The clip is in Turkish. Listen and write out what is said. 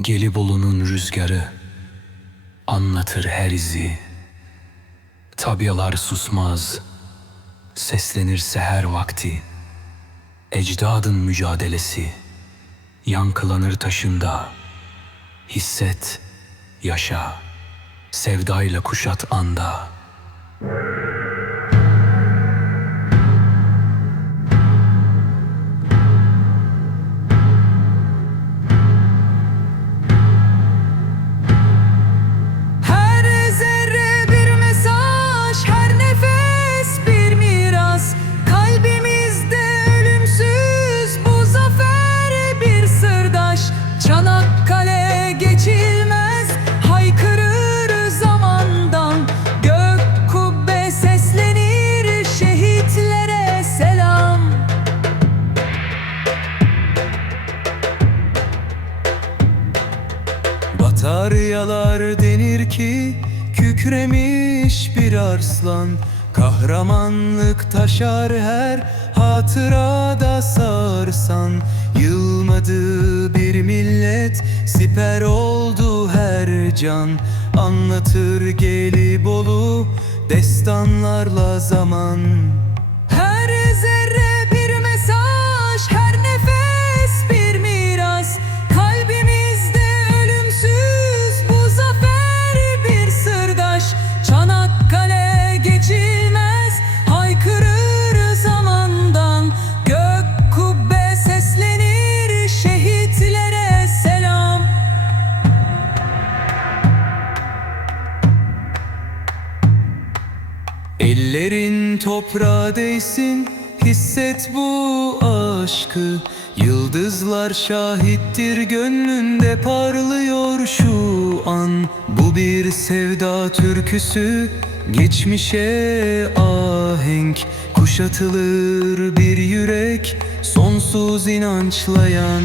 Gelibolu'nun rüzgarı anlatır her izi. Tabyalar susmaz, seslenirse her vakti. Ecdadın mücadelesi yankılanır taşında. Hisset, yaşa, sevdayla kuşat anda. Bataryalar denir ki kükremiş bir arslan. Kahramanlık taşar her hatırada sarsan. Yılmadı bir millet siper oldu her can. Anlatır Gelibolu destanlarla zaman Ellerin toprağa değsin Hisset bu aşkı. Yıldızlar şahittir gönlünde parlıyor şu an. Bu bir sevda türküsü Geçmişe ahenk. Kuşatılır bir yürek Sonsuz inançlayan